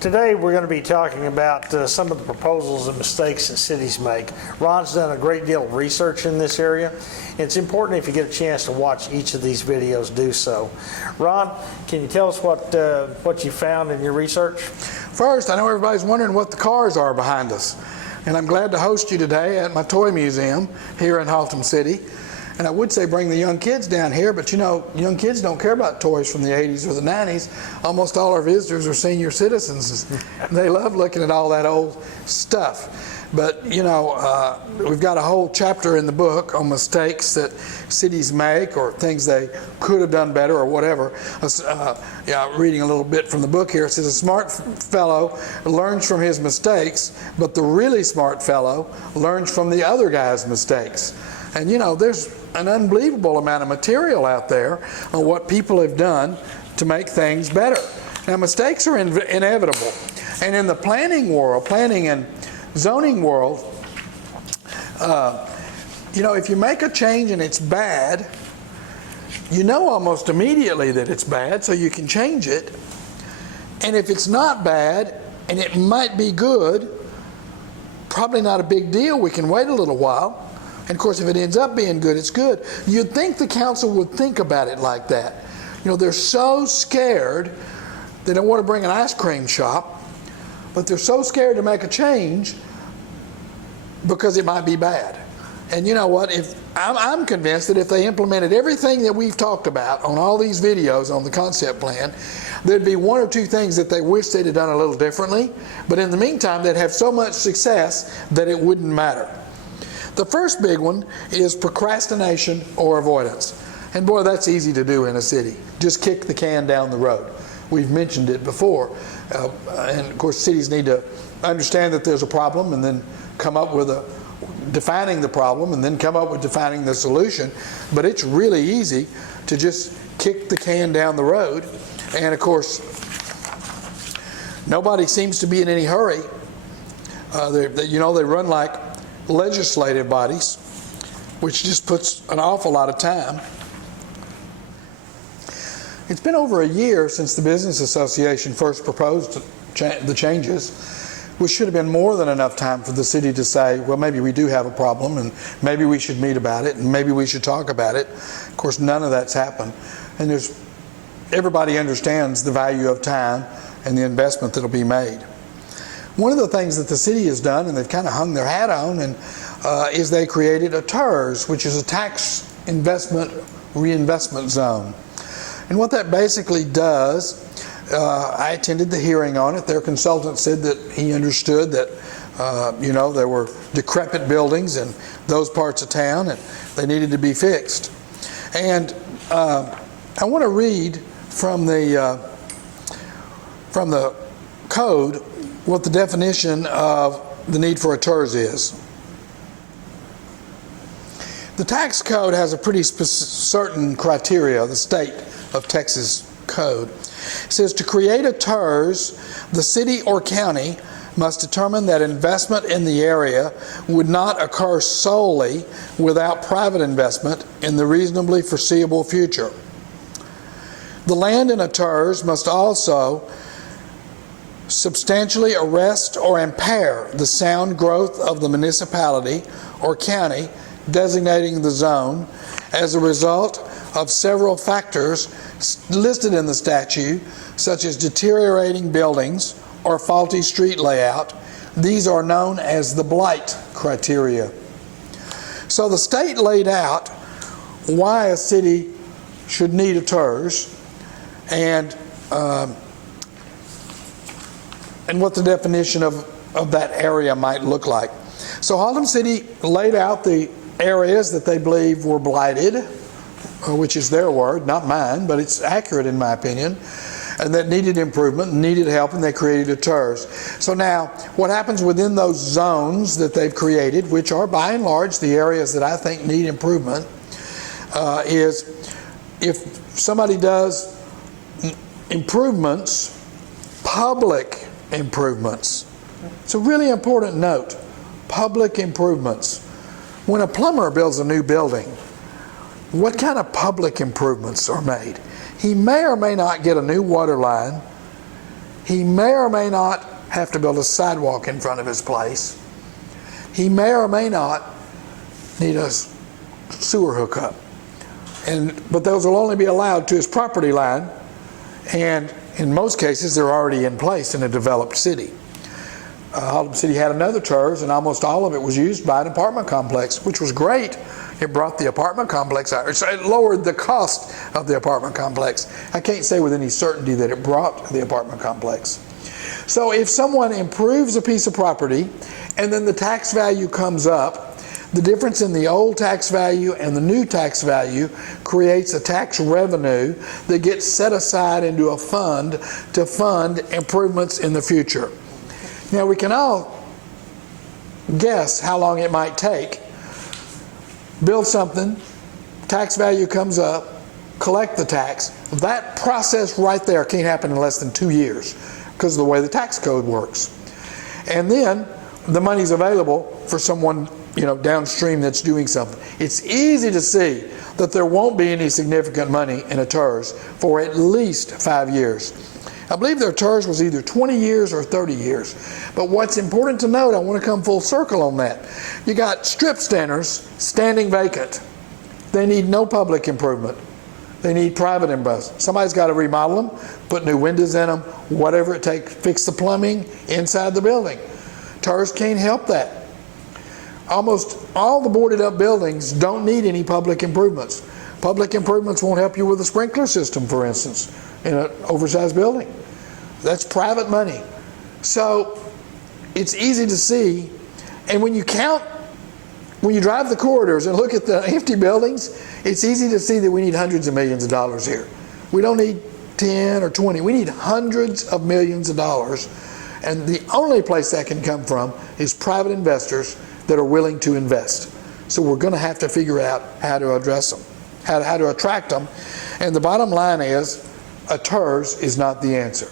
Today we're going to be talking about some of the proposals and mistakes that cities make. Ron's done a great deal of research in this area. It's important if you get a chance to watch each of these videos, do so. Ron, can you tell us what you found in your research? First, I know everybody's wondering what the cars are behind us. And I'm glad to host you today at my toy museum here in Haltom City. And I would say bring the young kids down here, but you know, young kids don't care about toys from the 80s or the 90s. Almost all our visitors are senior citizens. They love looking at all that old stuff. But you know, we've got a whole chapter in the book on mistakes that cities make or things they could have done better or whatever. Reading a little bit from the book here, it says, a smart fellow learns from his mistakes, but the really smart fellow learns from the other guy's mistakes. And you know, there's an unbelievable amount of material out there on what people have done to make things better. Now, mistakes are inevitable. And in the planning world, planning and zoning world, you know, if you make a change and it's bad, you know almost immediately that it's bad, so you can change it. And if it's not bad and it might be good, probably not a big deal. We can wait a little while. And of course, if it ends up being good, it's good. You'd think the council would think about it like that. You know, they're so scared, they don't want to bring an ice cream shop, but they're so scared to make a change because it might be bad. And you know what? I'm convinced that if they implemented everything that we've talked about on all these videos on the concept plan, there'd be one or two things that they wish they'd have done a little differently, but in the meantime, they'd have so much success that it wouldn't matter. The first big one is procrastination or avoidance. And boy, that's easy to do in a city. Just kick the can down the road. We've mentioned it before. And of course, cities need to understand that there's a problem and then come up with defining the problem and then come up with defining the solution. But it's really easy to just kick the can down the road. And of course, nobody seems to be in any hurry. You know, they run like legislative bodies, which just puts an awful lot of time. It's been over a year since the Business Association first proposed the changes, which should have been more than enough time for the city to say, well, maybe we do have a problem and maybe we should meet about it and maybe we should talk about it. Of course, none of that's happened. And everybody understands the value of time and the investment that'll be made. One of the things that the city has done, and they've kind of hung their hat on, is they created a TIRZS, which is a tax investment reinvestment zone. And what that basically does, I attended the hearing on it. Their consultant said that he understood that, you know, there were decrepit buildings in those parts of town and they needed to be fixed. And I want to read from the code what the definition of the need for a TIRZS is. The tax code has a pretty certain criteria, the state of Texas code. It says to create a TIRZS, the city or county must determine that investment in the area would not occur solely without private investment in the reasonably foreseeable future. The land in a TIRZS must also substantially arrest or impair the sound growth of the municipality or county designating the zone as a result of several factors listed in the statute, such as deteriorating buildings or faulty street layout. These are known as the blight criteria. So the state laid out why a city should need a TIRZS and what the definition of that area might look like. So Haltom City laid out the areas that they believe were blighted, which is their word, not mine, but it's accurate in my opinion, and that needed improvement, needed help, and they created a TIRZS. So now, what happens within those zones that they've created, which are by and large the areas that I think need improvement, is if somebody does improvements, public improvements. It's a really important note, public improvements. When a plumber builds a new building, what kind of public improvements are made? He may or may not get a new water line. He may or may not have to build a sidewalk in front of his place. He may or may not need a sewer hookup. But those will only be allowed to his property line, and in most cases they're already in place in a developed city. Haltom City had another TIRZS, and almost all of it was used by an apartment complex, which was great. It brought the apartment complex out. It lowered the cost of the apartment complex. I can't say with any certainty that it brought the apartment complex. So if someone improves a piece of property and then the tax value comes up, the difference in the old tax value and the new tax value creates a tax revenue that gets set aside into a fund to fund improvements in the future. Now, we can all guess how long it might take. Build something, tax value comes up, collect the tax. That process right there can't happen in less than 2 years because of the way the tax code works. And then the money's available for someone, downstream that's doing something. It's easy to see that there won't be any significant money in a TIRZS for at least 5 years. I believe their TIRZS was either 20 years or 30 years. But what's important to note, I want to come full circle on that. You got strip centers standing vacant. They need no public improvement. They need private investment. Somebody's got to remodel them, put new windows in them, whatever it takes, fix the plumbing inside the building. TIRZS can't help that. Almost all the boarded up buildings don't need any public improvements. Public improvements won't help you with a sprinkler system, for instance, in an oversized building. That's private money. So it's easy to see, and when you drive the corridors and look at the empty buildings, it's easy to see that we need hundreds of millions of dollars here. We don't need 10 or 20, we need hundreds of millions of dollars, and the only place that can come from is private investors that are willing to invest. So we're going to have to figure out how to address them, how to attract them, and the bottom line is a TIRZS is not the answer.